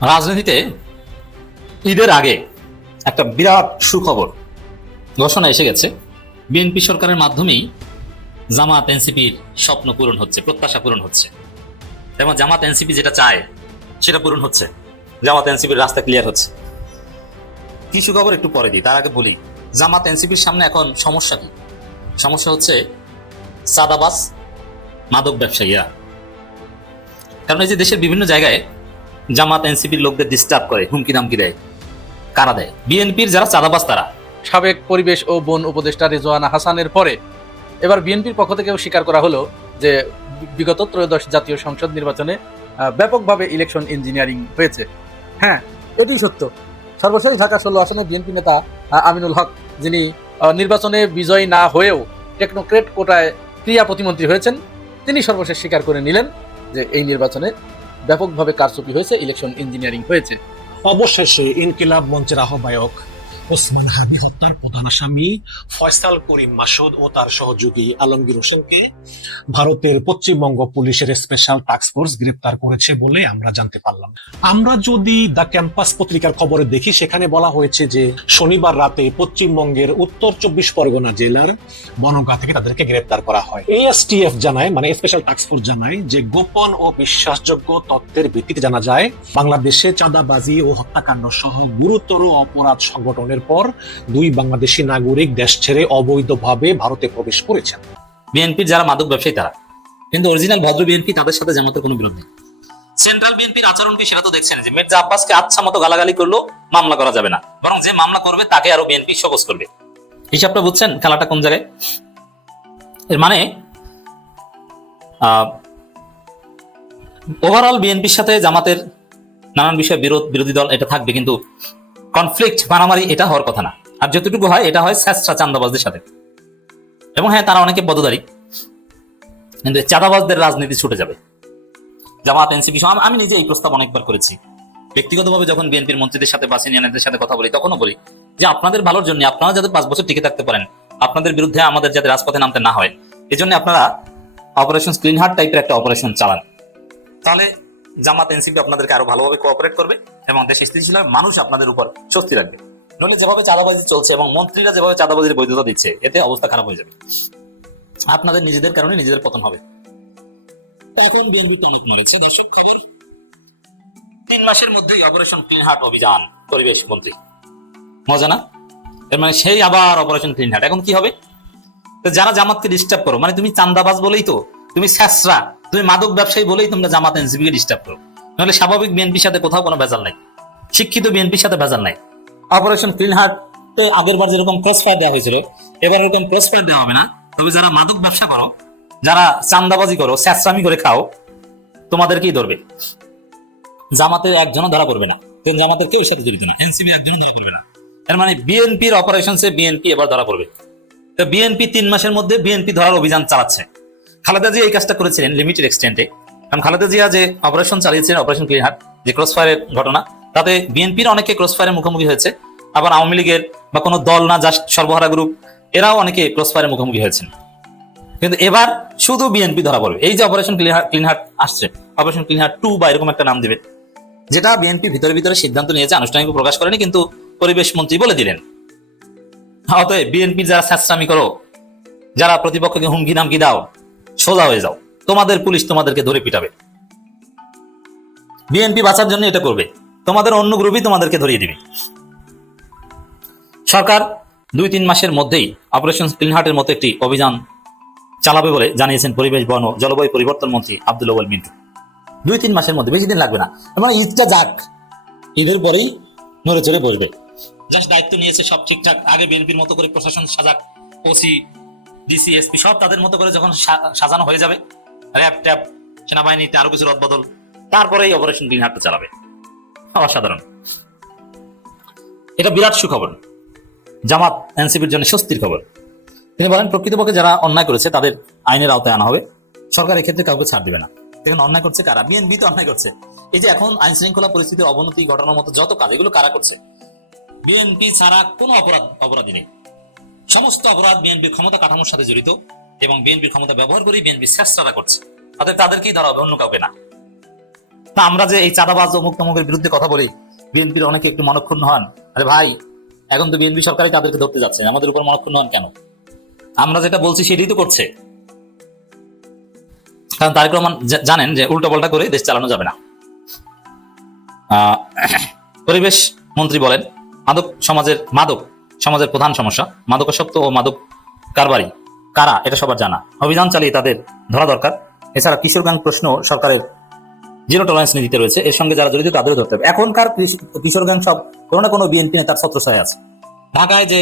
রাজনীতিতে ঈদের আগে একটা বিরাট সুখবর ঘোষণা এসে গেছে। বিএনপি সরকারের মাধ্যমেই জামাত এনসিপির স্বপ্ন পূরণ হচ্ছে, প্রত্যাশা পূরণ হচ্ছে, এবং জামাত এনসিপি যেটা চায় সেটা পূরণ হচ্ছে। জামাত এনসিপির রাস্তা ক্লিয়ার হচ্ছে। কি সুখবর একটু পরে দিই, তার আগে বলি জামাত এনসিপির সামনে এখন সমস্যা কি। সমস্যা হচ্ছে সাদাবাস, মাদক ব্যবসায়ীরা। কারণ এই যে দেশের বিভিন্ন জায়গায় জামাত এনসিপির লোকদের ডিস্টার্ব করে, হুমকি দামকি দেয়। কারা দেয়? বিএনপির যারা চাঁদাবাজ তারা। সাবেক পরিবেশ ও বন উপদেষ্টা রেজওয়ানা হাসানের পরে এবার বিএনপির পক্ষ থেকেও স্বীকার করা হলো যে বিগত ত্রয়োদশ জাতীয় সংসদ নির্বাচনে ব্যাপকভাবে ইলেকশন ইঞ্জিনিয়ারিং হয়েছে। হ্যাঁ, এটি সত্য। সর্বশেষ ঢাকা 16 আসনে বিএনপি নেতা আমিনুল হক, যিনি নির্বাচনে বিজয়ী না হয়েও টেকনোক্রেট কোটায় ক্রিয়া প্রতিমন্ত্রী হয়েছেন, তিনি সর্বশেষ স্বীকার করে নিলেন যে এই নির্বাচনে ব্যাপকভাবে কারচুপি হয়েছে, ইলেকশন ইঞ্জিনিয়ারিং হয়েছে। অবশেষে ইনকিলাব মঞ্চের আহ্বায়ক ওসমান হাদি হত্যার প্রধান আসামি ফয়সাল করিম মাসুদ ও তার সহযোগী আলমগীর হোসেনকে ভারতের পশ্চিমবঙ্গ পুলিশের স্পেশাল টাস্ক ফোর্স গ্রেপ্তার করেছে বলে আমরা জানতে পারলাম। আমরা যদি দ্য ক্যাম্পাস পত্রিকার খবরে দেখি, সেখানে বলা হয়েছে যে শনিবার রাতে পশ্চিমবঙ্গের উত্তর 24 পরগনা জেলার বনগাঁ থেকে তাদেরকে গ্রেপ্তার করা হয়। এএসটিএফ জানায়, মানে স্পেশাল টাস্ক ফোর্স জানায় যে গোপন ও বিশ্বাসযোগ্য তথ্যের ভিত্তিতে জানা যায় বাংলাদেশে চাঁদাবাজি ও হত্যাকাণ্ড সহ গুরুতর অপরাধ সংগঠনের পর দুই বাংলাদেশি নাগরিক দেশ ছেড়ে অবৈধভাবে ভারতে প্রবেশ করেছেন। বিএনপির যারা মাদক ব্যবসায়ী তারা, কিন্তু অরিজিনাল ভদ্র বিএনপি, তাদের সাথে জামাতের কোনো বিরোধ নেই। সেন্ট্রাল বিএনপির আচরণ কি সেটা তো দেখছেন, যে মির্জা আব্বাসকে আচ্ছা মতো গালাগালি করলো মামলা করা যাবে না, বরং যে মামলা করবে তাকে আরো বিএনপি শোকজ করবে। হিসাবটা বুঝছেন খেলাটা কোন জায়গায়? এর মানে ওভারঅল বিএনপির সাথে জামাতের নানান বিষয়ে বিরোধী দল এটা থাকবে, কিন্তু কনফ্লিক্ট মারামারি এটা হওয়ার কথা না। আর যতটুকু হয় এটা হয় স্যাঁচরা চাঁদাবাজদের সাথে। এবং হ্যাঁ, তারা অনেকে পদধারী, কিন্তু চাঁদাবাজদের রাজনীতি ছুটে যাবে। জামাত এনসিপি, আমি নিজে এই প্রস্তাব অনেকবার করেছি ব্যক্তিগতভাবে। যখন বিএনপির মন্ত্রীদের সাথে বা সিনিয়রদের সাথে কথা বলি, তখনও বলি যে আপনাদের ভালোর জন্য, আপনারা যাতে 5 বছর টিকে থাকতে পারেন, আপনাদের বিরুদ্ধে আমাদের যাতে রাজপথে নামতে না হয়, এজন্য আপনারা অপারেশন ক্লিন হার্ট টাইপের একটা অপারেশন চালান। তাহলে জামাত এনসিপি আপনাদেরকে আরো ভালোভাবে কোঅপারেট করবে এবং দেশ স্থিতিশীল হবে, মানুষ আপনাদের উপর স্বস্তি রাখবে। নইলে যেভাবে চাঁদাবাজি চলছে এবং মন্ত্রীরা যেভাবে চাঁদাবাজির বৈধতা দিচ্ছে, এতে অবস্থা খারাপ হয়ে যাবে। আপনাদের নিজেদের কারণে নিজেদের পতন হবে। এখন বিএনপি টনক নড়েছে। দর্শক, খবর 3 মাসের মধ্যেই অপারেশন ক্লিন হার্ট অভিযান, পরিবেশ মন্ত্রী। মজা না? এর মানে সেই আবার অপারেশন ক্লিন হার্ট। এখন কি হবে? তো যারা জামাতকে ডিস্টার্ব করো, মানে তুমি চাঁদাবাজ বলেই তো, তুমি স্যাঁচরা, তুমি মাদক ব্যবসায়ী বলেই তোমরা জামাত এনসিপিকে ডিস্টার্ব করো। নাহলে স্বাভাবিক বিএনপির সাথে কোথাও কোনো ভেজাল নাই, শিক্ষিত বিএনপির সাথে ভেজাল নাই। অপারেশন ক্লিন হার্ট তো আগের বার যেরকম ক্রস ফায়ার দেওয়া হয়েছিল, এবার এরকম ক্রস ফায়ার দেওয়া হবে না। তবে যারা মাদক ব্যবসা করো, যারা চাঁদাবাজি করো, স্যাঁচরামি করে খাও, তোমাদেরকেই ধরবে। জামাতের একজনও ধরা পড়বে না, কারণ জামাতের কেউ সাথে জড়িত না, এনসিপি একজনও ধরা পড়বে না। এর মানে বিএনপির অপারেশনসে বিএনপি এবার ধরা পড়বে। তো বিএনপি 3 মাসের মধ্যে বিএনপি ধরার অভিযান চালাচ্ছে। খালেদা জিয়া এই কাজটা করেছিলেন লিমিটেড এক্সটেন্টে, কারণ খালেদা জিয়া যে অপারেশন চালিয়েছিলেন, অপারেশন ক্লিন হার্ট, যে ক্রস ফায়ারের ঘটনা, তাতে বিএনপির অনেকে ক্রস ফায়ারের মুখোমুখি হয়েছে। আবার আওয়ামী লীগের বা কোনো দল না, জাস্ট সর্বহারা গ্রুপ, এরাও অনেকে ক্রস ফায়ারের মুখোমুখি হয়েছেন। কিন্তু এবার শুধু বিএনপি ধরা পড়বে। এই যে অপারেশন ক্লিন হার্ট আসছে, অপারেশন ক্লিন হার্ট 2 বা এরকম একটা নাম দিবে, যেটা বিএনপি ভিতরে ভিতরে সিদ্ধান্ত নিয়েছে, আনুষ্ঠানিক প্রকাশ করেনি, কিন্তু পরিবেশ মন্ত্রী বলে দিলেন। অতএব বিএনপি যারা স্যাঁচরামি করো, যারা প্রতিপক্ষকে হুমকি ধামকি দাও, সোজা হয়ে যাও, তোমাদের পুলিশ তোমাদেরকে ধরে পিটাবে। বিএনপি বাঁচার জন্য এটা করবে, তোমাদের অন্য গ্রুপই তোমাদেরকে ধরিয়ে দিবে। সরকার 2-3 মাসের মধ্যেই অপারেশন ক্লিন হার্টের মতো একটি অভিযান চালাবে বলে জানিয়েছেন পরিবেশ, বন ও জলবায়ু পরিবর্তন মন্ত্রী আব্দুল আউয়াল মিন্টু। 2-3 মাসের মধ্যে, বেশি দিন লাগবে না। মানে ঈদটা যাক, ঈদের পরেই নড়ে চড়ে বসবে। জাস্ট দায়িত্ব নিয়েছে, সব ঠিকঠাক, আগে বিএনপির মতো করে প্রশাসন সাজাক, ওসি, ডিসি, এসপি সব তাদের মতো করে যখন সাজানো হয়ে যাবে, র্যাব ট্যাব, সেনাবাহিনীতে আরো কিছু রদবদল, তারপরেই অপারেশন ক্লিন হার্টটা চালাবে। অসাধারণ, এটা বিরাট সুখবর, জামাত এনসিপির জন্য স্বস্তির খবর। তিনি বলেন, প্রকৃতপক্ষে যারা অন্যায় করেছে তাদের আইনের আওতায় আনা হবে, সরকার এক্ষেত্রে কাউকে ছাড় দিবে না। এখন অন্যায় করছে কারা? বিএনপি তো অন্যায় করছে। এই যে এখন আইন শৃঙ্খলা পরিস্থিতির অবনতি ঘটানোর মতো যত কাজ, এগুলো কারা করছে? বিএনপি ছাড়া কোনো অপরাধী নেই। সমস্ত অপরাধ বিএনপির ক্ষমতা কাঠামোর সাথে জড়িত এবং বিএনপির ক্ষমতা ব্যবহার করে বিএনপি স্যাঁচরা করছে। অতএব তাদেরকেই ধরা হবে, অন্য কাউকে না। তা আমরা যে এই চাঁদাবাজ অমুক তমুকের বিরুদ্ধে কথা বলি, বিএনপির অনেকে একটু মনক্ষুণ্ণ হন। আরে ভাই, এখন তো বিএনপি সরকারই তাদেরকে ধরতে যাচ্ছে, আমাদের উপর মনক্ষুণ্ণ হন কেন? আমরা যেটা বলছি সেটাই তো করছে। কারণ তারেক রহমান জানেন যে উল্টো পাল্টা করে দেশ চালানো যাবে না। পরিবেশ মন্ত্রী বলেন, মাদক সমাজের প্রধান সমস্যা। মাদকাসক্ত ও মাদক কারবারি কারা এটা সবার জানা, অভিযান চালিয়ে তাদের ধরা দরকার। এছাড়া কিশোরগঞ্জ প্রশ্ন সরকারের জিরো টলারেন্স নীতিতে রয়েছে, এর সঙ্গে যারা জড়িত তাদেরও ধরতে হবে। এখনকার কিশোর গ্যাং সব কোনো না কোনো বিএনপি নেতার ছত্রছায়ায় আছে। ঢাকায় যে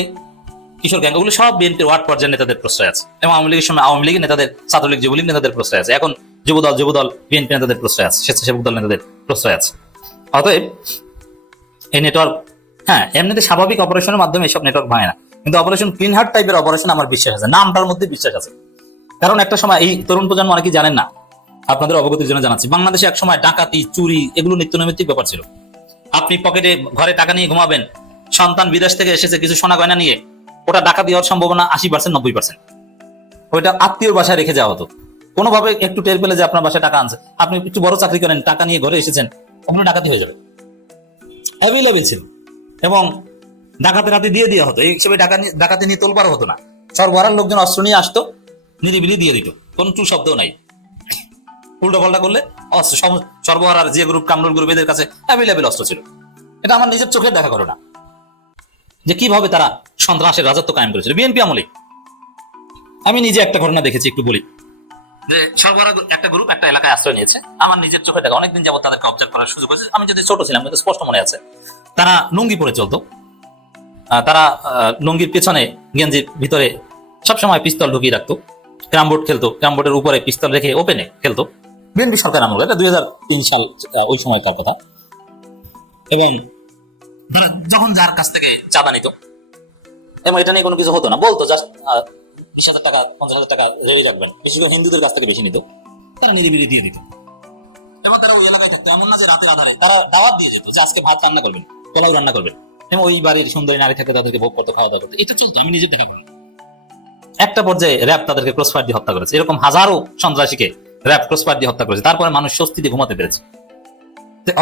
কিশোর গ্যাং, ওগুলো সব বিএনপির ওয়ার্ড পর্যায়ের নেতাদের প্রশ্রয় আছে, এবং আওয়ামী লীগের সময় আওয়ামী লীগের নেতাদের, ছাত্রলীগ যুবলীগ নেতাদের প্রশ্রয় আছে, এখন যুবদল বিএনপি নেতাদের প্রশ্রয় আছে, স্বেচ্ছাসেবক দল নেতাদের প্রশ্রয় আছে। অতএব এই নেটওয়ার্ক, হ্যাঁ, এমনিতে স্বাভাবিক অপারেশনের মাধ্যমে এসব নেটওয়ার্ক ভাঙে না, কিন্তু অপারেশন ক্লিন হার্ট টাইপের অপারেশন আমার বিশ্বাস আছে, নামটার মধ্যে বিশ্বাস আছে। কারণ একটা সময়, এই তরুণ প্রজন্ম অনেকেই জানেন না, আপনাদের অবগতির জন্য জানাচ্ছি, বাংলাদেশে এক সময় ডাকাতি, চুরি এগুলো নিত্যনৈমিত্তিক ব্যাপার ছিল। আপনি পকেটে ঘরে টাকা নিয়ে ঘুমাবেন, সন্তান বিদেশ থেকে এসেছে কিছু সোনা গয়না নিয়ে, ওটা ডাকাতি হওয়ার সম্ভাবনা 80%, 90%। ওইটা আত্মীয়র বাসায় রেখে যাওয়া হতো। কোনোভাবে একটু টের পেলে যে আপনার বাসায় টাকা আনছে, আপনি একটু বড় চাকরি করেন, টাকা নিয়ে ঘরে এসেছেন, ওগুলো ডাকাতি হয়ে যাবে। অ্যাভেলেবেল ছিল, এবং ডাকাতে রাতে দিয়ে দেওয়া হতো। এই হিসেবে ডাকাতি নিয়ে তোলবার হতো না। সরবরাহের লোকজন অস্ত্র নিয়ে আসতো, নিরিবিলি দিয়ে দিত, কোন টু শব্দও নাই। উল্টো পাল্টা করলে অস্ত্র সরবরাহ যে গ্রুপ, কামরুল গ্রুপ, এদের কাছে অ্যাভেলেবেল অস্ত্র ছিল। এটা আমার নিজের চোখে দেখা করে না যে কিভাবে তারা সন্ত্রাসের রাজত্ব কায়েম করেছিল বিএনপি আমলে। আমি নিজে একটা ঘটনা দেখেছি, একটু বলি। যে সরবরাহ একটা গ্রুপ একটা এলাকায় আশ্রয় নিয়েছে, আমার নিজের চোখে দেখা, অনেকদিন যাবত তাদেরকে অবজার্ভ করার সুযোগ হয়েছে। আমি যদি ছোট ছিলাম, কিন্তু স্পষ্ট মনে আছে, তারা লুঙ্গি পরে চলতো। তারা লুঙ্গির পেছনে গেঞ্জির ভিতরে সবসময় পিস্তল ঢুকিয়ে রাখতো, ক্যারামবোর্ড খেলতো, ক্যারামবোর্ডের উপরে পিস্তল রেখে ওপেনে খেলতো। বিএনপি সরকার আমল, এটা 2003 সাল, ওই সময়কার কথা। এবং যখন যার কাছ থেকে চাঁদা নিত, এবং এটা নিয়ে কোনো কিছু হতো না, বলতো জাস্ট 20,000 টাকা, 50,000 টাকা রেডি রাখবেন, বিশেষ করে হিন্দুদের কাছ থেকে বেশি নিত, তারা নিরিবিলি দিয়ে দিত। এবং তারা ওই এলাকায় থাকতো, এমন না যে রাতের আধারে, তারা দাওয়াত দিয়ে যেত যে আজকে ভাত রান্না করবেন, পোলাও রান্না করবেন, এবং ওই বাড়ির সুন্দরী নারী থাকে, তাদেরকে ভোগ করতে, খাওয়া দাওয়া করতে, এটা চলতো। আমি নিজে দেখা করি। একটা পর্যায়ে র্যাব তাদেরকে ক্রসফায়ার দিয়ে হত্যা করেছে। এরকম হাজারো সন্ত্রাসীকে র্যাব ক্রসফায়ার দিয়ে হত্যা করেছে, তারপরে মানুষ স্বস্তিতে ঘুমাতে পেরেছে।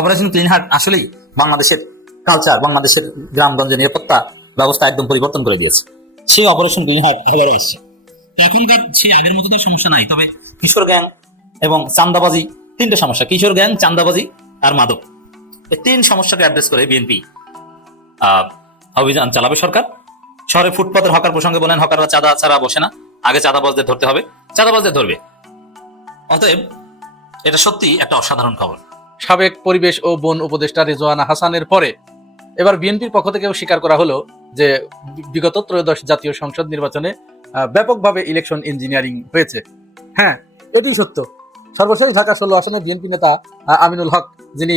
অপারেশন ক্লিন হার্ট আসলেই বাংলাদেশের কালচার, বাংলাদেশের গ্রামগঞ্জের নিরাপত্তা ব্যবস্থা একদম পরিবর্তন করে দিয়েছে। সেই অপারেশন ক্লিন হার্ট আবারও আসছে। এখনকার সেই আগের মতো তার সমস্যা নাই, তবে কিশোর গ্যাং এবং চান্দাবাজি, তিনটা সমস্যা, কিশোর গ্যাং, চান্দাবাজি আর মাদক, এই তিন সমস্যাকে অ্যাড্রেস করে বিএনপি অভিযান চালাবে সরকার। শহরে ফুটপাতের হকার প্রসঙ্গে বলেন, হকাররা চাঁদা ছাড়া বসে না, আগে চাঁদাবাজদের ধরতে হবে, চাঁদাবাজদের ধরবে। অতএব এটা সত্যি একটা অসাধারণ খবর। সাবেক পরিবেশ ও বন উপদেষ্টা রেজওয়ানা হাসানের পরে এবার বিএনপির পক্ষ থেকেও স্বীকার করা হলো যে বিগত ত্রয়োদশ জাতীয় সংসদ নির্বাচনে ব্যাপকভাবে ইলেকশন ইঞ্জিনিয়ারিং হয়েছে। হ্যাঁ, এটি সত্য। সর্বশেষ ঢাকা 16 আসনে বিএনপি নেতা আমিনুল হক, যিনি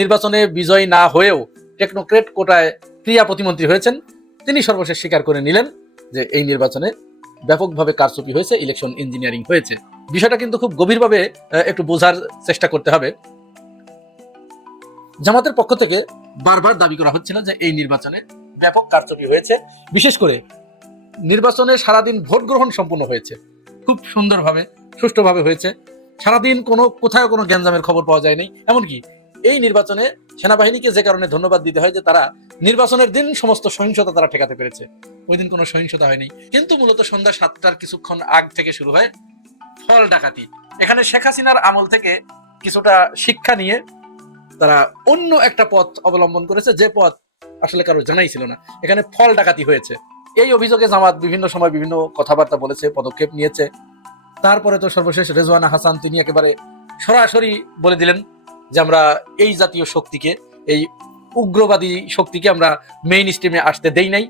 নির্বাচনে বিজয়ী না হয়েও টেকনোক্রেট কোটায় ক্রিয়া প্রতিমন্ত্রী হয়েছেন, তিনি সর্বশেষ স্বীকার করে নিলেন যে এই নির্বাচনে ব্যাপকভাবে কারচুপি হয়েছে, ইলেকশন ইঞ্জিনিয়ারিং হয়েছে। বিষয়টা কিন্তু খুব গভীরভাবে একটু বোঝার চেষ্টা করতে হবে। জামাতের পক্ষ থেকে বারবার দাবি করা হচ্ছিল যে এই নির্বাচনে ব্যাপক কারচুপি হয়েছে, বিশেষ করে নির্বাচনে সারাদিন ভোট গ্রহণ সম্পন্ন হয়েছে, খুব সুন্দরভাবে, সুষ্ঠুভাবে হয়েছে। সারাদিন কোথাও কোনো গ্যাঞ্জামের খবর পাওয়া যায়নি। এমনকি এই নির্বাচনে সেনাবাহিনীকে যে কারণে ধন্যবাদ দিতে হয় যে তারা নির্বাচনের দিন সমস্ত সহিংসতা তারা ঠেকাতে পেরেছে। ওই দিন কোনো সহিংসতা হয়নি, কিন্তু মূলত সন্ধ্যা 7টার কিছুক্ষণ আগ থেকে শুরু হয় ফল ডাকাতি। এখানে শেখ হাসিনার আমল থেকে কিছুটা শিক্ষা নিয়ে তারা অন্য একটা পথ অবলম্বন করেছে, যে পথ আসলে কারো জানাই ছিল না। এখানে ফল ডাকাতি হয়েছে। এই অভিযোগে জামাত বিভিন্ন সময় বিভিন্ন কথাবার্তা বলেছে, পদক্ষেপ নিয়েছে। তারপরে তো সর্বশেষ রেজওয়ানা হাসান তিনি একেবারে সরাসরি বলে দিলেন যে আমরা এই জাতীয় শক্তিকে, এই উগ্রবাদী শক্তিকে আমরা মেইন স্ট্রিমে আসতে দেই নাই,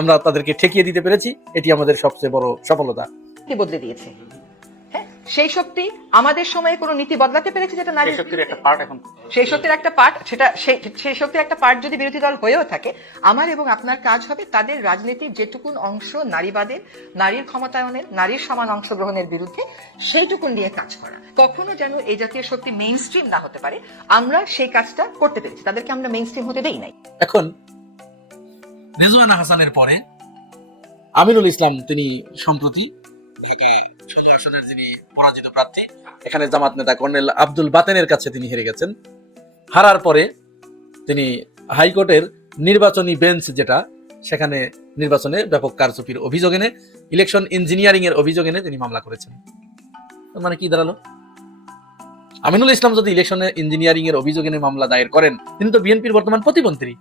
আমরা তাদেরকে ঠেকিয়ে দিতে পেরেছি, এটি আমাদের সবচেয়ে বড় সফলতা। বদলে দিয়েছে। হ্যাঁ, সেই শক্তি আমাদের সময়ে কোনো নীতি বদলাতে পেরেছে, যেটা নারী শক্তির একটা পার্ট। এখন সেই শক্তির একটা পার্ট, সেই শক্তির একটা পার্ট যদি বিরোধী দল হয়েও থাকে, আমার এবং আপনার কাজ হবে তাদের রাজনীতির যেটুকুন অংশ নারীবাদের, নারীর ক্ষমতায়নের, নারীর সমান অংশগ্রহণের বিরুদ্ধে, সেইটুকুন নিয়ে কাজ করা। কখনো যেন এই জাতীয় শক্তি মেইন স্ট্রিম না হতে পারে, আমরা সেই কাজটা করতে পেরেছি, তাদেরকে আমরা মেইন স্ট্রিম হতে দেই নাই। এখন রেজওয়ানা হাসানের পরে আমিনুল ইসলাম তিনি সম্প্রতি ঢাকায় 16 আসনের যিনি পরাজিত প্রার্থী, এখানে জামাত নেতা কর্নেল আব্দুল বাতেনের কাছে তিনি হেরে গেছেন। হারার পরে তিনি হাইকোর্টের নির্বাচনী বেঞ্চ যেটা, সেখানে নির্বাচনে ব্যাপক কারচুপির অভিযোগ এনে, ইলেকশন ইঞ্জিনিয়ারিং এর অভিযোগ এনে তিনি মামলা করেছেন। মানে কি দাঁড়ালো? আমিনুল ইসলাম যদি ইলেকশনে ইঞ্জিনিয়ারিং এর অভিযোগ এনে মামলা দায়ের করেন, তিনি তো বিএনপির বর্তমান প্রতিমন্ত্রী।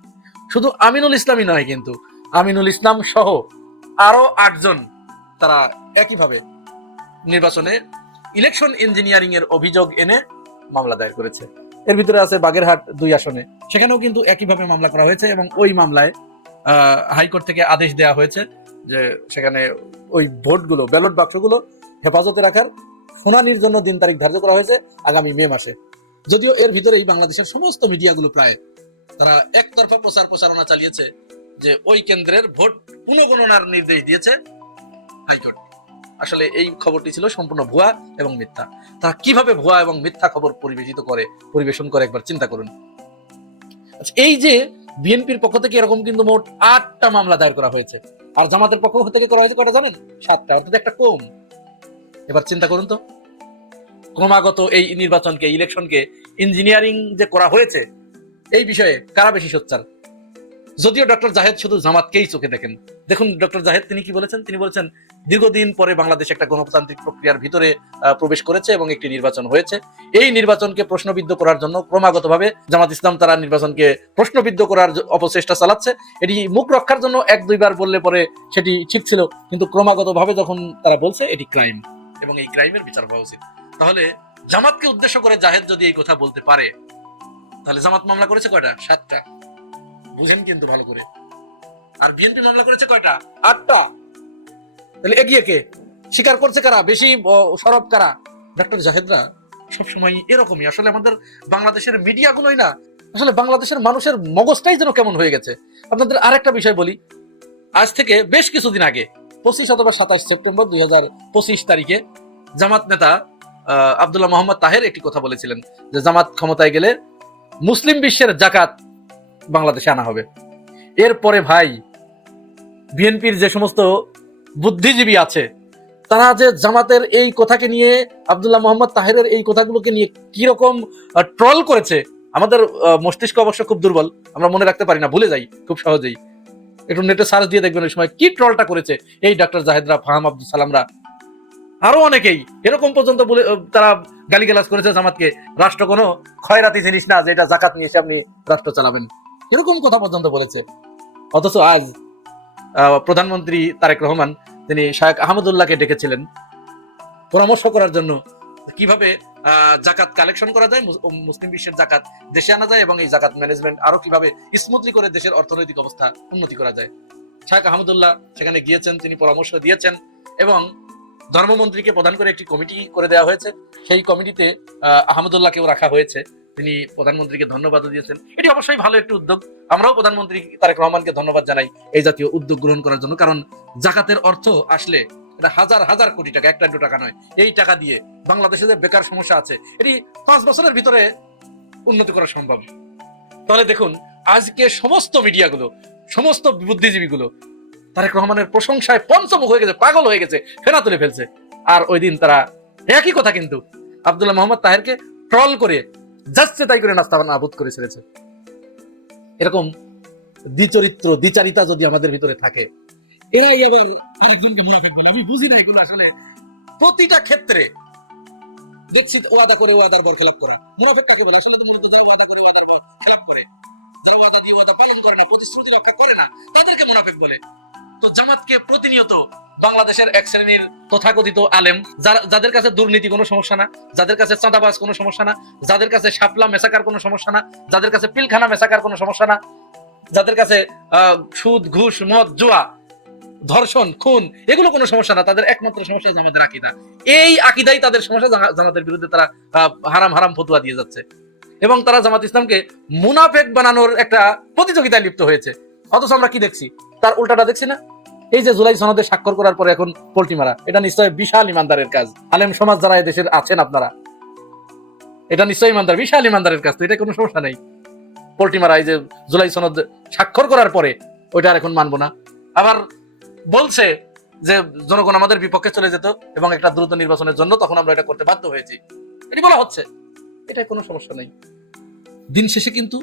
শুধু আমিনুল ইসলামই নয়, কিন্তু আমিনুল ইসলাম সহ আরো 8 জন তারা একইভাবে নির্বাচনে ইলেকশন ইঞ্জিনিয়ারিং এর অভিযোগ এনে মামলা দায়ের করেছে। এর ভিতরে আছে বাগেরহাট 2 আসনে, সেখানেও কিন্তু একইভাবে মামলা করা হয়েছে এবং ওই মামলায় হাইকোর্ট থেকে আদেশ দেওয়া হয়েছে যে সেখানে ওই ভোটগুলো, ব্যালট বাক্সগুলো হেফাজতে রাখার শুনানির জন্য দিন তারিখ ধার্য করা হয়েছে আগামী মে মাসে। যদিও এর ভিতরেই বাংলাদেশের সমস্ত মিডিয়াগুলো প্রায় তারা একতরফা প্রচারণা চালিয়েছে যে ওই কেন্দ্রের ভোট পুনঃগণনার নির্দেশ দিয়েছে হাইকোর্ট। আসলে এই খবরটি ছিল সম্পূর্ণ ভুয়া এবং মিথ্যা। তারা কিভাবে ভুয়া এবং মিথ্যা খবর পরিবেশন করে একবার চিন্তা করুন। এই যে বিএনপির পক্ষ থেকে এরকম কিন্তু মোট 8টা মামলা দায়ের করা হয়েছে, আর জামাতের পক্ষ থেকে করা হয়েছে কয়টা জানেন? 7টা। এটা একটা কম। এবার চিন্তা করুন তো, ক্রমাগত এই নির্বাচনকে, ইলেকশনকে ইঞ্জিনিয়ারিং যে করা হয়েছে, এই বিষয়ে কারা বেশি সোচ্চার? যদিও ডক্টর জাহেদ শুধু জামাতকেই চোখে দেখেন। দেখুন ডক্টর জাহেদ তিনি কি বলেছেন। তিনি বলেছেন দীর্ঘদিন পরে বাংলাদেশ একটা গণতান্ত্রিক প্রক্রিয়ার ভিতরে প্রবেশ করেছে এবং একটি নির্বাচন হয়েছে। এই নির্বাচনকে প্রশ্নবিদ্ধ করার জন্য ক্রমাগতভাবে জামাত ইসলাম তারা নির্বাচনকে প্রশ্নবিদ্ধ করার অপচেষ্টা চালাচ্ছে। এটি মুখ রক্ষার জন্য 1-2 বার বললে পরে সেটি ঠিক ছিল, কিন্তু ক্রমাগতভাবে যখন তারা বলছে এটি ক্রাইম এবং এই ক্রাইমের বিচার হওয়া উচিত। তাহলে জামাতকে উদ্দেশ্য করে জাহেদ যদি এই কথা বলতে পারে, তাহলে জামাত মামলা করেছে কয়টা? 7টা। বুঝেন কিন্তু ভালো করে। আর বিএনপি মামলা করেছে কয়টা? 8টা। তাহলে এগিয়ে কে? স্বীকার করছে কারা? বেশি সরব কারা? ডক্টর জাহেদরা সবসময় এরকমই। আসলে আমাদের বাংলাদেশের মিডিয়াগুলোই না, আসলে বাংলাদেশের মানুষের মগজটাই যেন কেমন হয়ে গেছে। আপনাদের আরেকটা বিষয় বলি, আজ থেকে বেশ কিছুদিন আগে 25 অথবা 27 সেপ্টেম্বর 2025 তারিখে জামাত নেতা আব্দুল্লাহ মোহাম্মদ তাহের একটি কথা বলেছিলেন যে জামাত ক্ষমতায় গেলে মুসলিম বিশ্বের জাকাত বাংলাদেশে আনা হবে। এরপরে ভাই বিএনপির যে সমস্ত বুদ্ধিজীবী আছে তারা যে জামাতের এই কথাকে নিয়ে, আব্দুল্লাহ মোহাম্মদ তাহেরের এই কথাগুলোকে নিয়ে কিরকম ট্রল করেছে, আমাদের মস্তিষ্ক অবশ্য খুব দুর্বল, আমরা মনে রাখতে পারি না, ভুলে যাই খুব সহজেই। একটু নেটে সার্চ দিয়ে দেখবেন ওই সময় কি ট্রলটা করেছে এই ডক্টর জাহেদরা, ফাহাম আব্দুল সালামরা, আরো অনেকেই এরকম পর্যন্ত বলে তারা গালিগালাজ করেছে জামাতকে, রাষ্ট্র কোনো খয়রাতি জিনিস না যে এটা জাকাত নিয়ে এসে আপনি রাষ্ট্র চালাবেন, এরকম কথা পর্যন্ত বলেছে। অথচ আজ প্রধানমন্ত্রী তারেক রহমান তিনি শায়েখ আহমদুল্লাহকে ডেকেছিলেন পরামর্শ করার জন্য কিভাবে জাকাত কালেকশন করা যায়, মুসলিম বিশ্বের জাকাত দেশে আনা যায় এবং এই জাকাত ম্যানেজমেন্ট আরো কিভাবে স্মুথলি করে দেশের অর্থনৈতিক অবস্থা উন্নতি করা যায়। শায়েখ আহমদুল্লাহ সেখানে গিয়েছেন, তিনি পরামর্শ দিয়েছেন এবং ধর্মমন্ত্রীকে প্রধান করে একটি কমিটি করে দেওয়া হয়েছে। সেই কমিটিতে আহমদুল্লাহকেও রাখা হয়েছে, তিনি প্রধানমন্ত্রীকে ধন্যবাদ দিয়েছেন। এটি অবশ্যই ভালো একটি উদ্যোগ, আমরাও প্রধানমন্ত্রী তারেক রহমানকে ধন্যবাদ জানাই এই জাতীয় উদ্যোগ গ্রহণ করার জন্য। কারণ জাকাতের অর্থ আসলে এটা হাজার হাজার কোটি টাকা, 1-2 টাকা নয়। এই টাকা দিয়ে বাংলাদেশে যে বেকার সমস্যা আছে এটি 5 বছরের ভিতরে উন্নতি করা সম্ভব। তাহলে দেখুন আজকে সমস্ত মিডিয়াগুলো, সমস্ত বুদ্ধিজীবীগুলো তারেক রহমানের প্রশংসায় পঞ্চমুখ হয়ে গেছে, পাগল হয়ে গেছে, ফেনা তুলে ফেলছে। আর ওই দিন তারা একই কথা কিন্তু আব্দুল্লাহ মোহাম্মদ তাহেরকে ট্রল করে যাচ্ছে তাই করে নাস্তা নাবুদ করে ছেড়েছে। এরকম দ্বিচরিত্র, দ্বিচারিতা যদি আমাদের ভিতরে থাকে, এরাই আবার আরেকজনকে মুনাফিক বলে। আমি বুঝি না এগুলো আসলে। প্রতিটা ক্ষেত্রে দেখছি ওয়াদা করে ওয়াদার বর খেলাপ করা। মুনাফিক কাকে বলে? আসলে যারা ওয়াদা করে ওয়াদার বর খেলাপ করে, যারা ওয়াদা দিয়ে ওয়াদা পালন করে না, প্রতিশ্রুতি রক্ষা করে না, তাদেরকে মুনাফিক বলে। তো জামাতকে প্রতিনিয়ত বাংলাদেশের এক শ্রেণীর তথাকথিত আলেম, যাদের কাছে দুর্নীতি কোনো সমস্যা না, যাদের কাছে চাঁদাবাজ কোনো সমস্যা না, যাদের কাছে শাপলা মেসাকার কোনো সমস্যা না, যাদের কাছে পিলখানা মেসাকার কোনো সমস্যা না, যাদের কাছে সুদ, ঘুষ, মদ, জুয়া, ধর্ষণ, খুন এগুলো কোনো সমস্যা না, তাদের একমাত্র সমস্যা জামাতের আকীদা। এই আকীদাই তাদের সমস্যা। জামাতের বিরুদ্ধে তারা হারাম হারাম ফতোয়া দিয়ে যাচ্ছে এবং তারা জামাত ইসলামকে মুনাফিক বানানোর একটা প্রতিযোগিতায় লিপ্ত হয়েছে। অথচ আমরা কি দেখছি? তার উল্টাটা দেখছি না? এই যে জুলাই সনদে স্বাক্ষর করার পরে এখন পোল্টি মারা, এটা নিশ্চয়ই বিশাল ইমানদারের কাজ। আলেম সমাজ যারা এদেশের আছেন আপনারা, এটা নিশ্চয়ই ইমানদার, বিশাল ইমানদারের কাজ। তো এটা কোনো সমস্যা নেই পোল্টি মারা। এই যে জুলাই সনদ স্বাক্ষর করার পরে ওইটা আর এখন মানবো না। আবার বলছে যে জনগণ আমাদের বিপক্ষে চলে যেত এবং একটা দ্রুত নির্বাচনের জন্য তখন আমরা এটা করতে বাধ্য হয়েছি, এটি বলা হচ্ছে। এটা কোনো সমস্যা নেই। দিন শেষে কিন্তু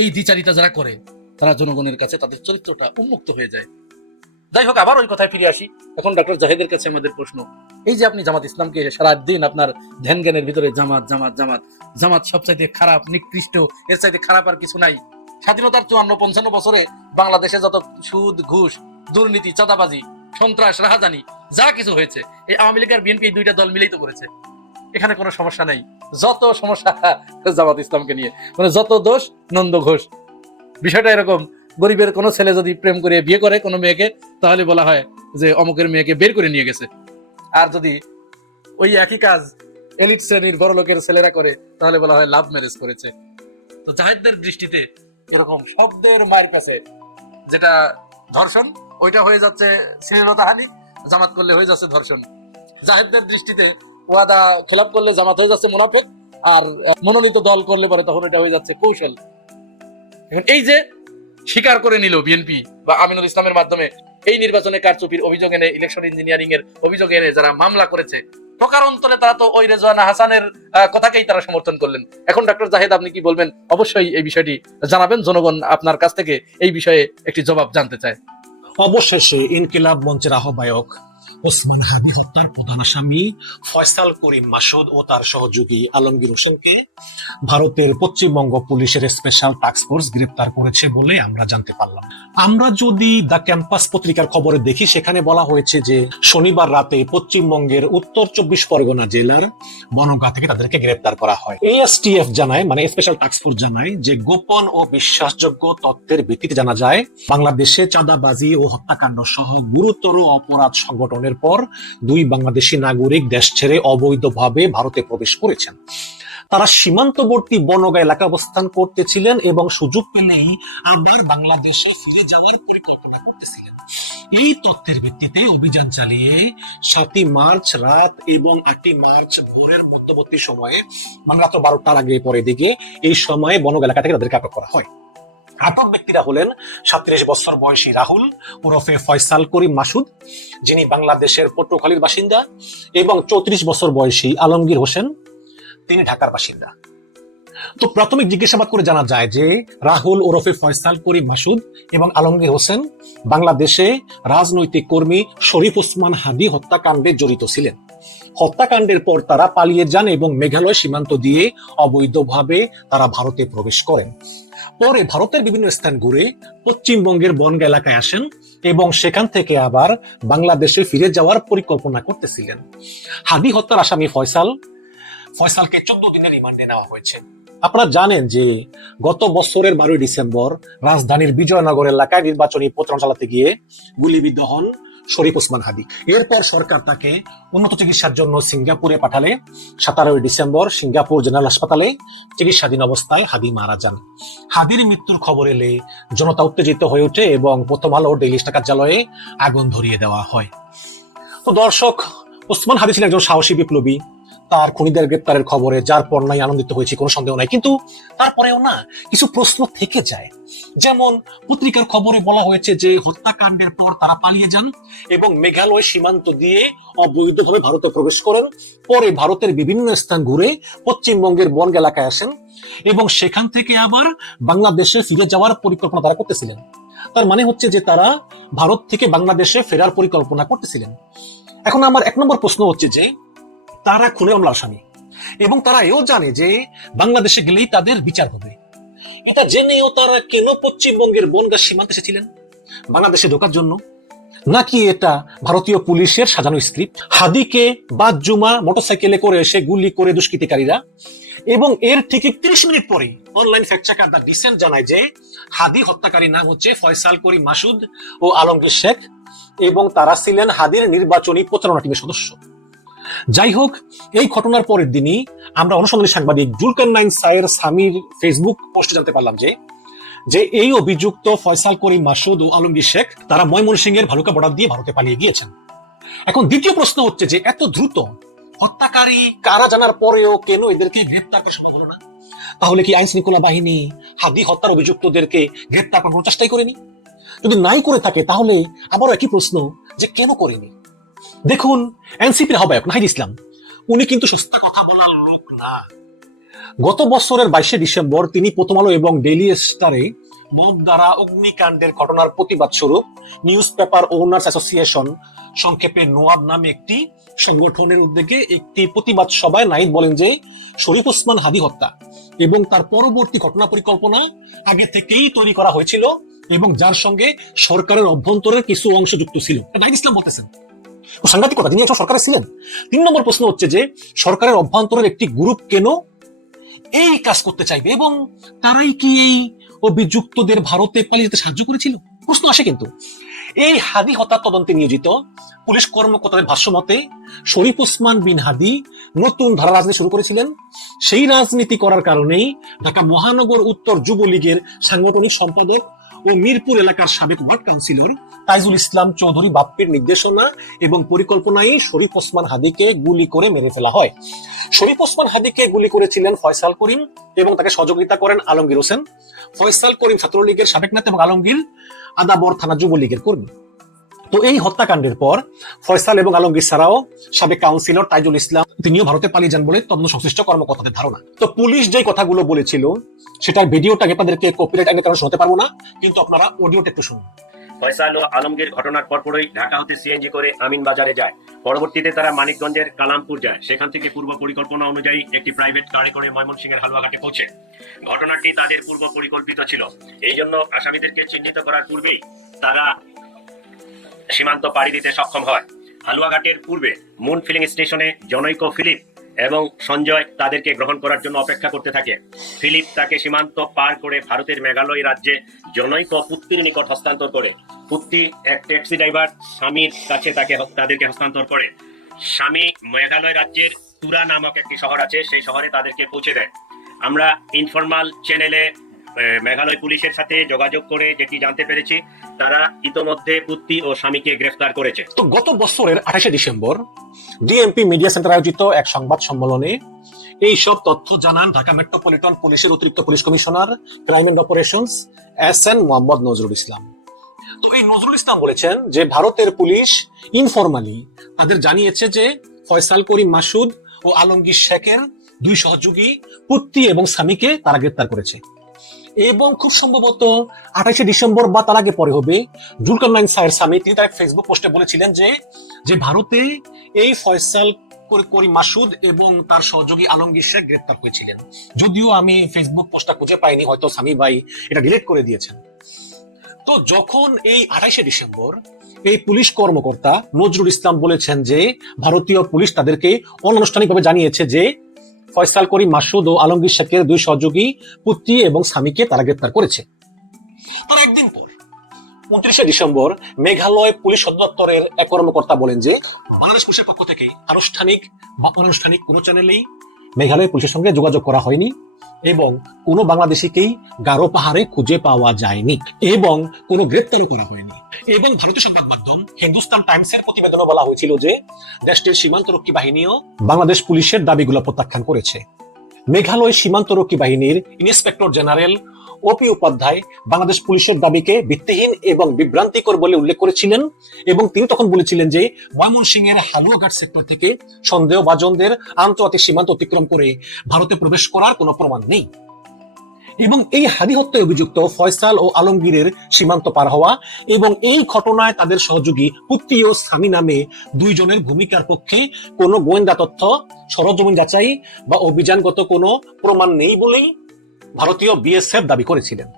এই দ্বিচারিতা যারা করে তারা জনগণের কাছে তাদের চরিত্রটা উন্মুক্ত হয়ে যায়। যাই হোক, আবার ওই কথায় ফিরে আসি। এখন ডক্টর জাহিদের কাছে আমাদের প্রশ্ন, এই যে আপনি জামাত ইসলামকে সারাদিন আপনার ধ্যান জ্ঞানের ভিতরে জামাত জামাত জামাত জামাত সবচাইতে খারাপ, নিকৃষ্ট, এর চাইতে খারাপ আর কিছু নাই। স্বাধীনতার 54-55 বছরে বাংলাদেশে যত সুদ, ঘুষ, দুর্নীতি, চাঁদাবাজি, সন্ত্রাস, রাহাজানি যা কিছু হয়েছে, এই আওয়ামী লীগ আর বিএনপি এই দুইটা দল মিলেই তো করেছে। এখানে কোনো সমস্যা নেই। যত সমস্যা জামাত ইসলামকে নিয়ে, মানে যত দোষ নন্দ ঘোষ। বিষয়টা এরকম, গরিবের কোনো ছেলে যদি প্রেম করে বিয়ে করে কোনো মেয়েকে, তাহলে বলা হয় যে অমুকের মেয়েকে বের করে নিয়ে গেছে। আর যদি ওই একই কাজ এলিট শ্রেণীর বড় লোকের ছেলেরা করে, তাহলে বলা হয় লাভ ম্যারেজ করেছে। তো জাহেদদের দৃষ্টিতে এরকম শব্দের মায়ের কাছে যেটা ধর্ষণ, ওইটা হয়ে যাচ্ছে শ্লীলতাহানি, জামাত করলে হয়ে যাচ্ছে ধর্ষণ। জাহেদদের দৃষ্টিতে ওয়াদা খেলাপ করলে জামাত হয়ে যাচ্ছে মুনাফিক, আর মনোনীত দল করলে পরে তখন এটা হয়ে যাচ্ছে কৌশল। এই যে স্বীকার করে নিল বিএনপি বা আমিনুল ইসলামের মাধ্যমে এই নির্বাচনে কারচুপির অভিযোগ এনে, ইলেকশন ইঞ্জিনিয়ারিং এর অভিযোগ এনে যারা মামলা করেছে, প্রকার অন্তরে তারা তো ওই রেজওয়ানা হাসানের কথাকেই তারা সমর্থন করলেন। এখন ডক্টর জাহেদ আপনি কি বলবেন? অবশ্যই এই বিষয়টি জানাবেন, জনগণ আপনার কাছ থেকে এই বিষয়ে একটি জবাব জানতে চায়। অবশেষে ইনকিলাব মঞ্চের আহ্বায়ক ওসমান হাদি হত্যার প্রধান আসামি ফয়সাল করিম মাসুদ ও তার সহযোগী আলমগীর হোসেনকে ভারতের পশ্চিমবঙ্গ পুলিশের স্পেশাল টাস্ক ফোর্স গ্রেপ্তার করেছে বলে আমরা জানতে পারলাম। আমরা যদি দ্য ক্যাম্পাস পত্রিকার খবরে দেখি, সেখানে বলা হয়েছে যে শনিবার রাতে পশ্চিমবঙ্গের উত্তর 24 পরগনা জেলার বনগাঁ থেকে তাদেরকে গ্রেপ্তার করা হয়। এএসটিএফ জানায়, মানে স্পেশাল টাস্ক ফোর্স জানায় যে গোপন ও বিশ্বাসযোগ্য তথ্যের ভিত্তিতে জানা যায় বাংলাদেশে চাঁদাবাজি ও হত্যাকাণ্ড সহ গুরুতর অপরাধ সংগঠনের পর দুই বাংলাদেশি নাগরিক দেশ ছেড়ে অবৈধভাবে ভারতে প্রবেশ করেছেন। তারা সীমান্তবর্তী বনগাঁ এলাকা অবস্থান করতেছিলেন এবং সুযোগ পেলেই আবার বাংলাদেশে ফিরে যাওয়ার পরিকল্পনা করতেছিলেন। এই তথ্যের ভিত্তিতে অভিযান চালিয়ে 7 মার্চ রাত এবং 8 মার্চ ভোরের মধ্যবর্তী সময়ে, মানে রাত 12টার আগে পরে দিকে, এই সময়ে বনগাঁ এলাকা থেকে তাদেরকে আটক করা হয়। আটক ব্যক্তিরা হলেন 37 বছর বয়সী রাহুল ওরফে ফয়সাল করিম মাসুদ, যিনি বাংলাদেশের পটুয়াখালীর বাসিন্দা, এবং 34 বছর বয়সী আলমগীর হোসেন, তিনি ঢাকার বাসিন্দা। তো প্রাথমিক জিজ্ঞাসাবাদ করে জানা যায় যে রাহুল ওরফে ফয়সাল করিম মাসুদ এবং আলমগীর হোসেন বাংলাদেশে রাজনৈতিক কর্মী শরীফ ওসমান হাদি হত্যাকাণ্ডে জড়িত ছিলেন। হত্যাকাণ্ডের পর তারা পালিয়ে যান এবং মেঘালয় সীমান্ত দিয়ে অবৈধভাবে তারা ভারতে প্রবেশ করেন। পরে ভারতের বিভিন্ন স্থান ঘুরে পশ্চিমবঙ্গের বনগাঁ এলাকায় আসেন এবং সেখান থেকে আবার বাংলাদেশে ফিরে যাওয়ার পরিকল্পনা করতেছিলেন। হাদি হত্যার আসামি ফয়সালকে 14 দিনের রিমান্ডে নেওয়া হয়েছে। আপনারা জানেন যে গত বছরের 12 ডিসেম্বর রাজধানীর বিজয়নগর এলাকায় নির্বাচনী প্রচারণা চালাতে গিয়ে গুলিবিদ্ধ হন শরীফ ওসমান হাদি। এরপর সরকার তাকে উন্নত চিকিৎসার জন্য সিঙ্গাপুরে পাঠালে 17 ডিসেম্বর সিঙ্গাপুর জেনারেল হাসপাতালে চিকিৎসাধীন অবস্থায় হাদি মারা যান। হাদির মৃত্যুর খবর এলে জনতা উত্তেজিত হয়ে ওঠে এবং প্রথম আলো ডেইলি স্টার কার্যালয়ে আগুন ধরিয়ে দেওয়া হয়। তো দর্শক, ওসমান হাদি ছিলেন একজন সাহসী বিপ্লবী। তার খুনিদের গ্রেপ্তারের খবরে যার পর নাই আনন্দিত হয়েছি, কোনো সন্দেহ নাই, কিন্তু তারপরেও না কিছু প্রশ্ন থেকে যায়। যেমন পত্রিকার খবরে বলা হয়েছে যে হত্যাকাণ্ডের পর তারা পালিয়ে যান এবং মেঘালয় সীমান্ত দিয়ে অবৈধভাবে ভারতে প্রবেশ করেন। পরে ভারতের বিভিন্ন স্থান ঘুরে পশ্চিমবঙ্গের বনগাঁ এলাকায় আসেন এবং সেখান থেকে আবার বাংলাদেশে ফিরে যাওয়ার পরিকল্পনা তারা করতেছিলেন। তার মানে হচ্ছে যে তারা ভারত থেকে বাংলাদেশে ফেরার পরিকল্পনা করতেছিলেন। এখন আমার 1 নম্বর প্রশ্ন হচ্ছে যে তারা খুনের মামলার আসামি এবং তারা এও জানে যে বাংলাদেশে গেলেই তাদের বিচার হবে। এটা জেনেও তারা কেন পশ্চিমবঙ্গের বনগাঁ সীমান্তে এসেছিলেন? বাংলাদেশে ঢোকার জন্য, নাকি এটা ভারতীয় পুলিশের সাজানো স্ক্রিপ্ট? হাদিকে বাদ জুমা মোটরসাইকেলে করে এসে গুলি করে দুষ্কৃতিকারীরা, এবং এর ঠিক 30 মিনিট পরে online fact checker the Dissent জানায় যে হাদি হত্যাকারীর নাম হচ্ছে ফয়সাল করিম মাসুদ ও আলমগীর শেখ এবং তারা ছিলেন হাদির নির্বাচনী প্রচারণা টিমের সদস্য। যাই হোক, এই ঘটনার পরের দিনই আমরা অনুসন্ধানী সাংবাদিক জুলকারনাইন সায়ের স্বামীর ফেসবুক পোস্টে জানতে পারলাম যে এই অভিযুক্ত ফয়সাল করিম মাসুদ ও আলমগীর শেখ তারা ময়মনসিংহের ভালুকা বর্ডার দিয়ে ভারতে পালিয়ে গিয়েছেন। এখন দ্বিতীয় প্রশ্ন হচ্ছে যে এত দ্রুত হত্যাকারী কারা জানার পরেও কেন এদেরকে গ্রেপ্তার করা সম্ভব হলো না? তাহলে কি আইন শৃঙ্খলা বাহিনী হাদি হত্যার অভিযুক্তদেরকে গ্রেপ্তার করার চেষ্টাই করেনি? যদি নাই করে থাকে তাহলে আবারও একই প্রশ্ন যে কেন করেনি। দেখুন, এনসিপির আহ্বায়ক নাহিদ ইসলাম উনি কিন্তু সস্তা কথা বলার লোক না। গত বছরের 22শে ডিসেম্বর তিনি প্রথম আলো এবং ডেইলি স্টারে মদ দ্বারা অগ্নিকাণ্ডের ঘটনার প্রতিবাদ স্বরূপ নিউজ পেপার ওনার্স অ্যাসোসিয়েশন, সংক্ষেপে নোয়াব নামে একটি সংগঠনের উদ্যোগে একটি প্রতিবাদ সভায় নাহিদ বলেন যে শরীফ ওসমান হাদী হত্যা এবং তার পরবর্তী ঘটনা পরিকল্পনা আগে থেকেই তৈরি করা হয়েছিল এবং যার সঙ্গে সরকারের অভ্যন্তরের কিছু অংশ যুক্ত ছিল। নাহিদ ইসলাম বলতেছেন, ও সাংঘাতিক কথা, তিনি একজন সরকারে ছিলেন। 3 নম্বর প্রশ্ন হচ্ছে যে সরকারের অভ্যন্তরের একটি গ্রুপ কেন এই কাজ করতে চাইবে এবং তারাই কি এই অভিযুক্তদের ভারতে পালিয়ে যেতে সাহায্য করেছিল? প্রশ্ন আসে কিন্তু এই হাদী হত্যার তদন্তে নিয়োজিত পুলিশ কর্মকর্তাদের ভাষ্য মতে শরীফ ওসমান বিন হাদী নতুন ধারা রাজনীতি শুরু করেছিলেন। সেই রাজনীতি করার কারণেই ঢাকা মহানগর উত্তর যুবলীগের সাংগঠনিক সম্পাদক ও মিরপুর এলাকার সাবেক ওয়ার্ড কাউন্সিলর তাইজুল ইসলাম চৌধুরী বাপ্পির নির্দেশনা এবং পরিকল্পনায় শরীফ ওসমান হাদীকে গুলি করে মেরে ফেলা হয়। শরীফ ওসমান হাদীকে গুলি করেছিলেন ফয়সাল করিম এবং তাকে সহযোগিতা করেন আলমগীর হোসেন। ফয়সাল করিম ছাত্রলীগের সাবেক নেতা এবং আলমগীর আদাবর থানা যুবলীগের কর্মী। তো এই হত্যাকাণ্ডের পর ফয়সাল এবং আলমগীর ছাড়াও সাবেক কাউন্সিলর তাইজুল ইসলাম তিনিও ভারতে পালিয়ে যান বলে তদন্ত সংশ্লিষ্ট কর্মকর্তাদের ধারণা। তো পুলিশ যে কথাগুলো বলেছিল সেটার ভিডিওটাকে আপনাদেরকে কপিরাইট আইনের কারণে শোনাতে পারবো না, কিন্তু আপনারা অডিওটা একটু শুনুন। ফয়সাল ও আলমগীর ঘটনার পরপরই ঢাকা হতে সিএনজি করে আমিন বাজারে যায়। পরবর্তীতে তারা মানিকগঞ্জের কালামপুর যায়। সেখান থেকে পূর্ব পরিকল্পনা অনুযায়ী একটি প্রাইভেট কারে করে ময়মনসিংহের হালুয়াঘাটে পৌঁছে। ঘটনাটি তাদের পূর্ব পরিকল্পিত ছিল। এই জন্য আসামিদেরকে চিহ্নিত করার পূর্বেই তারা সীমান্ত পাড়ি দিতে সক্ষম হয়। হালুয়াঘাটের পূর্বে মুন ফিলিং স্টেশনে জনৈক ফিলিপ এবং সঞ্জয় তাদেরকে গ্রহণ করার জন্য অপেক্ষা করতে থাকে। ফিলিপ তাকে সীমান্ত পার করে ভারতের মেঘালয় রাজ্যে জনৈক পুত্তির নিকট হস্তান্তর করে। পুত্তি এক ট্যাক্সি ড্রাইভার স্বামীর কাছে তাদেরকে হস্তান্তর করে। স্বামী মেঘালয় রাজ্যের তুরা নামক একটি শহর আছে, সেই শহরে তাদেরকে পৌঁছে দেয়। আমরা ইনফরমাল চ্যানেলে মেঘালয় পুলিশের সাথে যোগাযোগ করে যেটি জানতে পেরেছি, তারা ইতোমধ্যে পুত্তি ও স্বামীকে গ্রেফতার করেছে। তো গত বছরের 28শে ডিসেম্বর ডিএমপি মিডিয়া সেন্টার আয়োজিত এক সংবাদ সম্মেলনে এই সব তথ্য জানান ঢাকা মেট্রোপলিটন পুলিশের অতিরিক্ত police commissioner crime and operations SN Mohammad Nazrul Islam. তো এই নজরুল ইসলাম বলেছেন যে ভারতের পুলিশ ইনফরমালি তাদের জানিয়েছে যে ফয়সাল করিম মাসুদ ও আলমগীর শেখের 2 সহযোগী পুত্তি এবং স্বামীকে তারা গ্রেফতার করেছে এবং খুব সম্ভবত 28শে ডিসেম্বর বা তার আগে পরে হবে জুলকারনাইন সাহের স্বামী তিনি তার ফেসবুক পোস্টে বলেছিলেন যে ভারতে এই ফয়সাল করিম মাসুদ এবং তার সহযোগী আলমগীর শেখ গ্রেফতার হয়েছিলেন। যদিও আমি ফেসবুক পোস্টটা খুঁজে পাইনি, হয়তো স্বামী ভাই এটা ডিলিট করে দিয়েছেন। তো যখন এই 28শে ডিসেম্বর এই পুলিশ কর্মকর্তা নজরুল ইসলাম বলেছেন যে ভারতীয় পুলিশ তাদেরকে অনানুষ্ঠানিকভাবে জানিয়েছে যে ফয়সাল করিম মাসুদ ও আলমগীর শেখের 2 সহযোগী পুত্রি এবং স্বামীকে তারা গ্রেফতার করেছে। তার একদিন পর 29শে ডিসেম্বর মেঘালয় পুলিশ সদর দপ্তরের এক কর্মকর্তা বলেন যে বাংলাদেশ পুলিশের পক্ষ থেকে আনুষ্ঠানিক বা অনানুষ্ঠানিক কোনো চ্যানেলেই মেঘালয় পুলিশের সঙ্গে যোগাযোগ করা হয়নি এবং কোনো বাংলাদেশিকেই গারো পাহাড়ে খুঁজে পাওয়া যায়নি এবং কোনো গ্রেপ্তারও করা হয়নি। এবং ভারতীয় সংবাদ মাধ্যম হিন্দুস্তান টাইমসের প্রতিবেদনে বলা হয়েছিল যে দেশটির সীমান্তরক্ষী বাহিনীও বাংলাদেশ পুলিশের দাবিগুলো প্রত্যাখ্যান করেছে। মেঘালয় সীমান্তরক্ষী বাহিনীর ইন্সপেক্টর জেনারেল ওপি উপাধ্যায় বাংলাদেশ পুলিশের দাবিকে ভিত্তিহীন এবং বিভ্রান্তিকর বলে উল্লেখ করেছিলেন এবং তিনি তখন বলেছিলেন যে ময়মনসিংহের হালুয়াঘাট সেক্টর থেকে সন্দেহভাজনদের আন্তর্জাতিক সীমান্ত অতিক্রম করে ভারতে প্রবেশ করার কোনো প্রমাণ নেই এবং এই হাদী হত্যায় অভিযুক্ত ফয়সাল ও আলমগীরের সীমান্ত পার হওয়া এবং এই ঘটনায় তাদের সহযোগী পুত্তি ও স্বামী নামে 2 জনের ভূমিকার পক্ষে কোনো গোয়েন্দা তথ্য, সরজমিন যাচাই বা অভিযানগত কোনো প্রমাণ নেই বলেই ভারতীয় বিএসএফ দাবি করেছিলেন।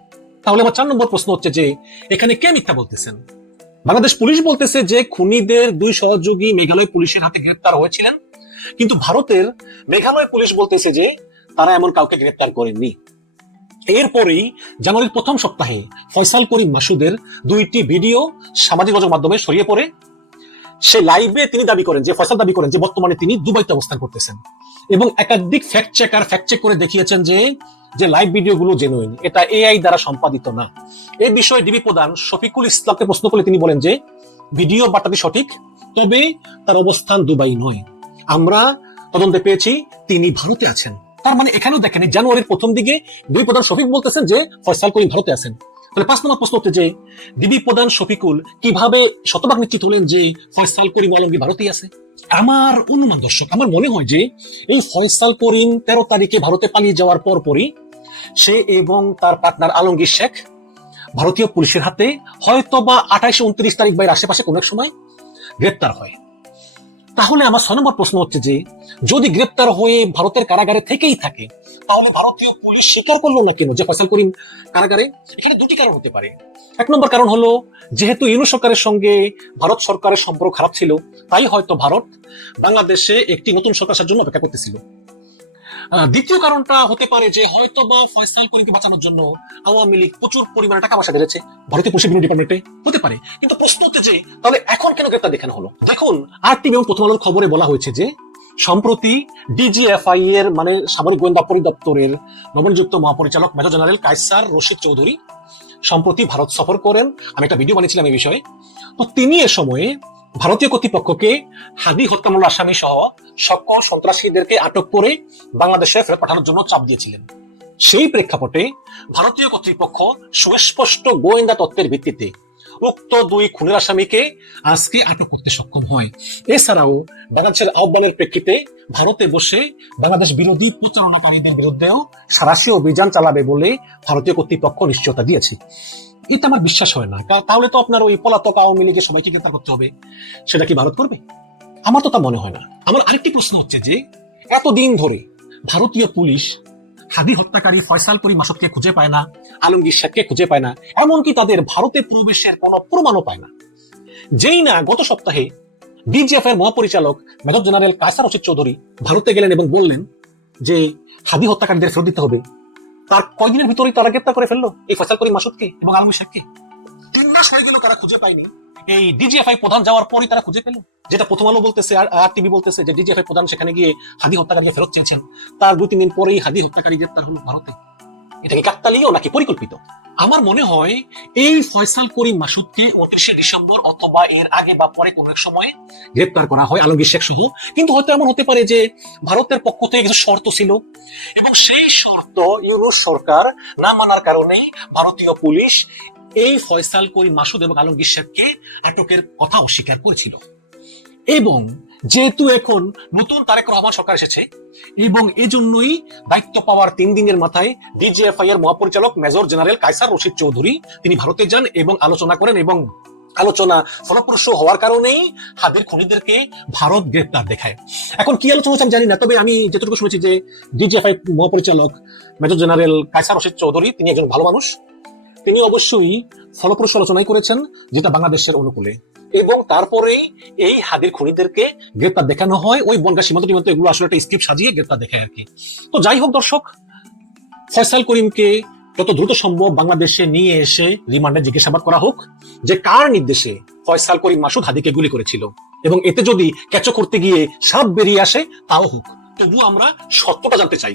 তাহলে আমার 4 নম্বর প্রশ্ন হচ্ছে যে এখানে কে মিথ্যা বলতেছেন? বাংলাদেশ পুলিশ বলতেছে যে খুনিদের 2 সহযোগী মেঘালয় পুলিশের হাতে গ্রেফতার হয়েছিলেন, কিন্তু ভারতের মেঘালয় পুলিশ বলতেছে যে তারা এমন কাউকে গ্রেফতার করেননি। এরপরেই জানুয়ারির প্রথম সপ্তাহে ফয়সাল করিম মাসুদের 2টি ভিডিও সামাজিক যোগাযোগ মাধ্যমে ছড়িয়ে পড়ে। সে লাইভে তিনি দাবি করেন যে ফয়সাল দাবি করেন যে বর্তমানে তিনি দুবাইতে অবস্থান করতেছেন এবং একাধিক ফ্যাক্ট চেক করে দেখিয়েছেন যে লাইভ ভিডিওগুলো জেনুইন, এটা এআই দ্বারা সম্পাদিত না। এই বিষয়ে ডিবি প্রধান শফিকুল ইসলামকে প্রশ্ন করলে তিনি বলেন যে ভিডিও বার্তাটি সঠিক, তবে তার অবস্থান দুবাই নয়। আমরা তদন্তে পেয়েছি তিনি ভারতে আছেন। তার মানে এখানেও দেখেন জানুয়ারির প্রথম দিকে ডিবি প্রধান শফিক বলতেছেন যে ফয়সাল করিম ভারতে আছেন, তাহলে 5 নম্বর প্রশ্ন হচ্ছে যে ডিবি প্রধান শফিকুল কিভাবে শতভাগ নিশ্চিত হলেন যে ফয়সাল করিম আলমগীর ভারতেই আছে? আমার অনুমান দর্শক, আমার মনে হয় যে এই ফয়সাল করিম 13 তারিখে ভারতে পালিয়ে যাওয়ার পরপরই সে এবং তার পার্টনার আলমগীর শেখ ভারতীয় পুলিশের হাতে হয়তো বা 28-29 তারিখ বা এর আশেপাশে কোনো এক সময় গ্রেপ্তার হয়। তাহলে আমার 6 নম্বর প্রশ্ন হচ্ছে যে যদি গ্রেপ্তার হয়ে ভারতের কারাগারে থেকেই থাকে তাহলে ভারতীয় পুলিশ স্বীকার করলো না কেন যে ফয়সাল করিম কারাগারে? এখানে দুটি কারণ হতে পারে। 1 নম্বর কারণ হলো যেহেতু ইউনূস সরকারের সঙ্গে ভারত সরকারের সম্পর্ক খারাপ ছিল, তাই হয়তো ভারত বাংলাদেশে একটি নতুন সরকারের জন্য অপেক্ষা করতেছিল। দ্বিতীয় কারণটা হতে পারে যে হয়তো বা ফয়সাল করিমকে বাঁচানোর জন্য আওয়ামী লীগ প্রচুর পরিমাণে টাকা পয়সা বেড়েছে ভারতীয় পুলিশ বিভিন্ন ডিপার্টমেন্টে, হতে পারে। কিন্তু প্রশ্ন হচ্ছে যে তাহলে এখন কেন গ্রেপ্তার দেখানো হলো? দেখুন, আরটিভি এবং প্রথম আলোর খবরে বলা হয়েছে যে সম্প্রতি ডিজিএফআই এর মানে সামরিক গোয়েন্দা পরিদপ্তরের নবনিযুক্ত মহাপরিচালক মেজর জেনারেল কায়সার রশিদ চৌধুরী সম্প্রতি ভারত সফর করেন। আমি একটা ভিডিও বানিয়েছিলাম এই বিষয়ে। তো তিনি এ সময়ে ভারতীয় কর্তৃপক্ষকে হাদি হত্যা মামলার আসামি সহ সকল সন্ত্রাসীদেরকে আটক করে বাংলাদেশে ফেরত পাঠানোর জন্য চাপ দিয়েছিলেন। সেই প্রেক্ষাপটে ভারতীয় কর্তৃপক্ষ সুস্পষ্ট গোয়েন্দা তথ্যের ভিত্তিতে উক্ত 2 খুনের আসামিকে আজকে আটক করতে সক্ষম হয়। এছাড়াও বাংলাদেশের আহ্বানের প্রেক্ষিতে ভারতে বসে বাংলাদেশ বিরোধী প্রচারণাকারীদের বিরুদ্ধেও সাঁড়াশি অভিযান চালাবে বলে ভারতীয় কর্তৃপক্ষ নিশ্চয়তা দিয়েছে। এটা আমার বিশ্বাস হয় না। তাহলে তো আপনার ওই পলাতক আওয়ামী লীগের সবাইকে গ্রেপ্তার করতে হবে, সেটা কি ভারত করবে? আমার তো তা মনে হয় না। আমার আরেকটি প্রশ্ন হচ্ছে যে এতদিন ধরে ভারতীয় পুলিশ হাদি হত্যাকারী ফয়সাল করিম মাসুদকে খুঁজে পায় না, আলমগীর শেখকে খুঁজে পায় না, এমনকি তাদের ভারতে প্রবেশের কোনো প্রমাণও পায় না। যেই না গত সপ্তাহে ডিজিএফআই এর মহাপরিচালক মেজর জেনারেল কায়সার রশিদ চৌধুরী ভারতে গেলেন এবং বললেন যে হাদি হত্যাকারীদের ফেরত দিতে হবে, তার কয়দিনের ভিতরেই তারা গ্রেপ্তার করে ফেললো এই ফয়সাল করিম মাসুদকে এবং আলমগীর শেখকে। 3 মাস হয়ে গেল তারা খুঁজে পায়নি। এই ডিজিএফআই প্রধান যাওয়ার পরই তারা খুঁজে পেল, যেটা প্রথম আলো বলতেছে আর টিভি বলতেছে যে ডিজিএফআই প্রধান সেখানে গিয়ে হাদি হত্যাকারী ফেরত চেয়েছেন, তার 2-3 দিন পরেই হাদি হত্যাকারী গ্রেপ্তার হলো ভারতে। এটা কি কাকতালীয় নাকি পরিকল্পিত? আমার মনে হয় এই ফয়সাল করিম মাসুদকে 29শে ডিসেম্বর অথবা এর আগে বা পরে কোনো এক সময় গ্রেপ্তার করা হয় আলমগীর শেখ সহ। কিন্তু হয়তো এমন হতে পারে যে ভারতের পক্ষ থেকে কিছু শর্ত ছিল এবং সেই শর্ত ইউনূস সরকার না মানার কারণেই ভারতীয় পুলিশ এই ফয়সাল করিম মাসুদ এবং আলমগীর শেখকে আটকের কথা অস্বীকার করেছিল। এবং যেহেতু এখন নতুন তারেক রহমান সরকার এসেছে এবং এজন্যই দায়িত্ব পাওয়ার 3 দিনের মাথায় ডিজিএফআই এর মহাপরিচালক মেজর জেনারেল কায়সার রশিদ চৌধুরী তিনি ভারতে যান এবং আলোচনা করেন এবং আলোচনা ফলপ্রসূ হওয়ার কারণেই হাদির খুনিদেরকে ভারত গ্রেপ্তার দেখায়। এখন কি আলোচনা হচ্ছে আমি জানি না, তবে আমি যেটুকু শুনেছি যে ডিজিএফআই মহাপরিচালক মেজর জেনারেল কায়সার রশিদ চৌধুরী তিনি একজন ভালো মানুষ, তিনি অবশ্যই ফলপ্রসূ আলোচনাই করেছেন যেটা বাংলাদেশের অনুকূলে, এবং তারপরেই এই হাদির খুনিদেরকে গ্রেপ্তার দেখানো হয়। ওই বনগা সীমান্ত টিমান্ত এগুলো আসলে একটা স্ক্রিপ্ট সাজিয়ে গ্রেপ্তার দেখায় আর কি। তো যাই হোক দর্শক, ফয়সাল করিমকে যত দ্রুত সম্ভব বাংলাদেশে নিয়ে এসে রিমান্ডে জিজ্ঞাসাবাদ করা হোক যে কার নির্দেশে ফয়সাল করিম মাসুদ হাদিকে গুলি করেছিল, এবং এতে যদি ক্যাচ করতে গিয়ে সাপ বেরিয়ে আসে তাও হোক, তবুও আমরা সত্যটা জানতে চাই।